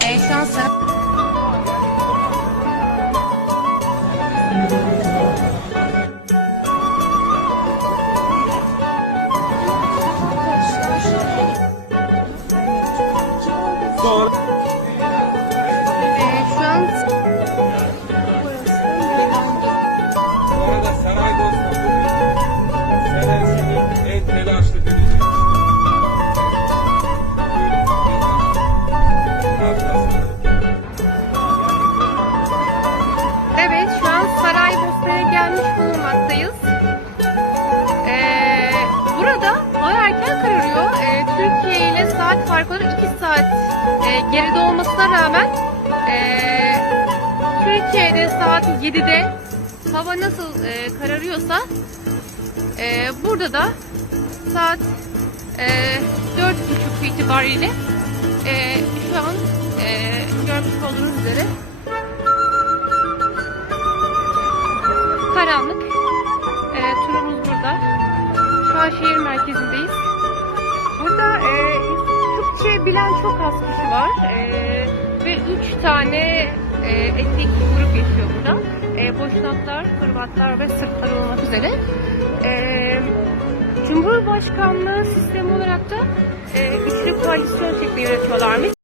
E, şu bulunmaktayız. Ee, burada hava erken kararıyor. Ee, Türkiye ile saat farkı olarak 2 saat e, geride olmasına rağmen ee, Türkiye'de saat 7'de hava nasıl e, kararıyorsa e, burada da saat e, 4.30 itibariyle e, şu an e, görmüş olduğunuz üzere An şehir merkezindeyiz. Burada e, Türkçe bilen çok az kişi var. E, ve üç tane e, etnik grup yaşıyor burada. E, Boşnaklar, Hırvatlar ve Sırplar olmak üzere. E, Cumhurbaşkanlığı sistemi olarak da e, üçlü koalisyon şeklinde yönetiyorlarmış.